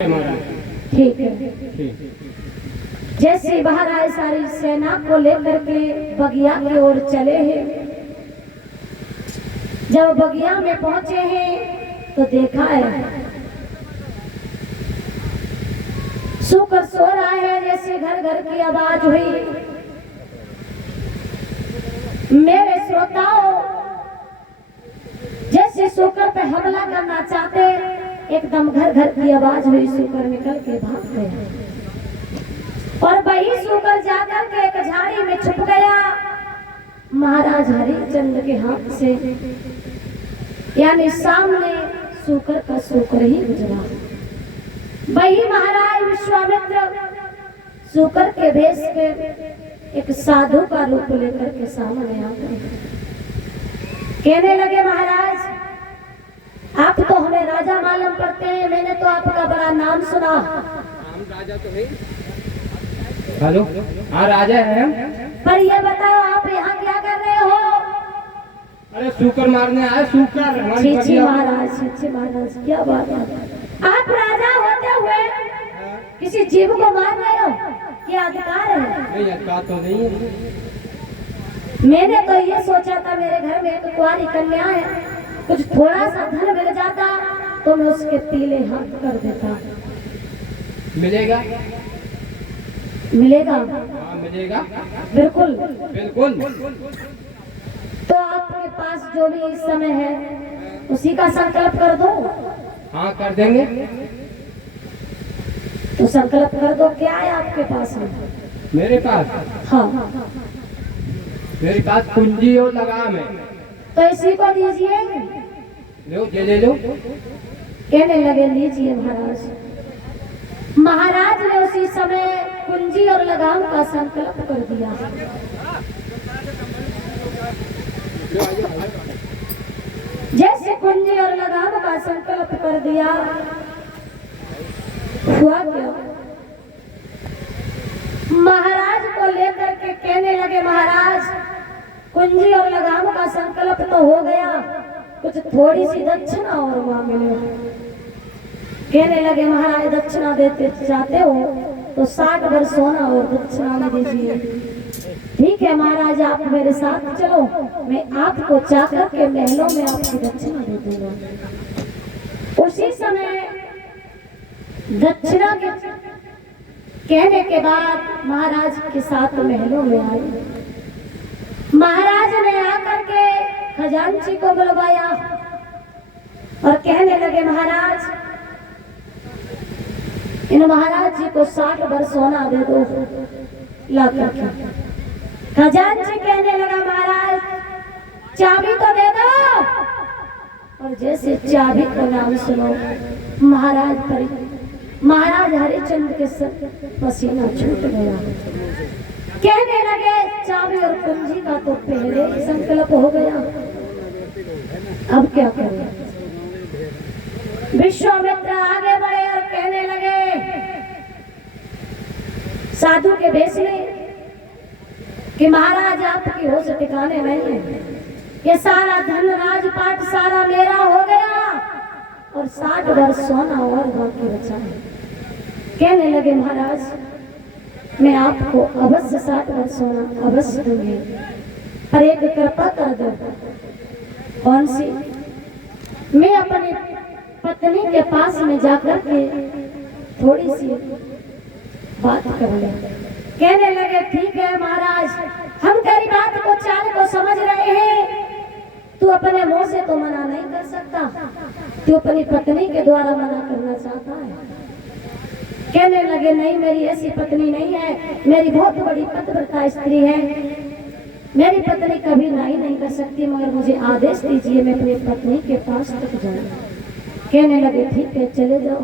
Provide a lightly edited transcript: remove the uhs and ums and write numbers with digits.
ठीक है। जैसे बाहर आए सारी सेना को लेकर के बगिया की ओर चले हैं। जब बगिया में पहुंचे हैं तो देखा है सूकर सो रहा है। जैसे घर घर की आवाज हुई। मेरे श्रोताओं, जैसे सूकर पे हमला करना चाहते, एकदम घर घर की आवाज हुई। सूकर निकल के भाग गया और वही सूकर जाकर के एक झाड़ी में छुप गया। महाराज हरिश्चंद्र के हाथ से, यानी सामने सूकर का सूकर ही गुजरा। वही महाराज विश्वामित्र सूकर के भेष के एक साधु का रूप लेकर के सामने आ गए। कहने लगे, महाराज आप तो हमें राजा मालूम पड़ते हैं, मैंने तो आपका बड़ा नाम सुना। हम राजा तो है। हेलो, हाँ राजा है। पर ये बताओ आप यहाँ क्या कर रहे हो? अरे सूकर मारने आए। सूकर छी महाराज, क्या बात है। आप राजा होते हुए किसी जीव को मार रहे हो, क्या अधिकार है? नहीं, अधिकार तो नहीं है। मैंने तो ये सोचा था मेरे घर में एक कुंवारी कन्या है, कुछ थोड़ा सा धन मिल जाता तो मैं उसके पीले हाथ कर देता। मिलेगा? मिलेगा? हाँ मिलेगा, बिल्कुल बिल्कुल। तो आपके पास जो भी इस समय है उसी का संकल्प कर दो। हाँ कर देंगे। तो संकल्प कर दो। क्या है आपके पास में? मेरे पास? हाँ, मेरे पास कुंजी और लगाम है। तो इसी को दीजिए। लो, ये ले लो। कहने लगे, लीजिए महाराज। महाराज ने उसी समय कुंजी और लगाम का संकल्प कर दिया। जैसे कुंजी और लगाम का संकल्प कर दिया, हुआ क्या? महाराज को लेकर के कहने लगे, महाराज कुंजी और लगाम का संकल्प तो हो गया, कुछ थोड़ी सी दक्षिणा और मांग लो। कहने लगे, महाराज दक्षिणा देते चाहते हो तो 60 भर सोना और दक्षिणा में दीजिए। ठीक है महाराज, आप मेरे साथ चलो, मैं आपको चाकर के महलों में आपकी दक्षिणा दे दूंगा। उसी समय दक्षिणा के कहने के बाद महाराज के साथ महलों में आए। महाराज ने आकर के खजांची को बुलवाया और कहने लगे, महाराज इन महाराज जी को 60 भर सोना दे दो ला करके। खजांची कहने लगा, महाराज चाबी तो दे दो। और जैसे चाबी का नाम सुनो, महाराज हरिश्चंद्र के सर पसीना छूट गया। कहने लगे, चाबी और कुंजी का तो पहले ही संकल्प हो गया, अब क्या करें? विश्वामित्र आगे बढ़े और कहने लगे साधु के भेष में कि महाराज आपकी होश ठिकाने नहीं है, ये सारा धन राजपाट सारा मेरा हो गया और 60 भर सोना और बाकी बचा है। कहने लगे, महाराज मैं आपको अवश्य 60 भर सोना अवश्य दूंगी, पर एक कृपा कर दो। कौन सी? मैं अपनी पत्नी के पास में जाकर के थोड़ी सी बात कर ले। कहने लगे, ठीक है महाराज, हम तेरी बात को चाल को समझ रहे हैं। तू अपने मुंह से तो मना नहीं कर सकता, तू अपनी पत्नी के द्वारा मना करना चाहता है। कहने लगे, नहीं मेरी ऐसी पत्नी नहीं है, मेरी बहुत बड़ी पतिव्रता स्त्री है, मेरी पत्नी कभी नहीं कर सकती, मगर मुझे आदेश दीजिए मैं अपनी पत्नी के पास तक जाऊं। कहने लगे, ठीक है चले जाओ।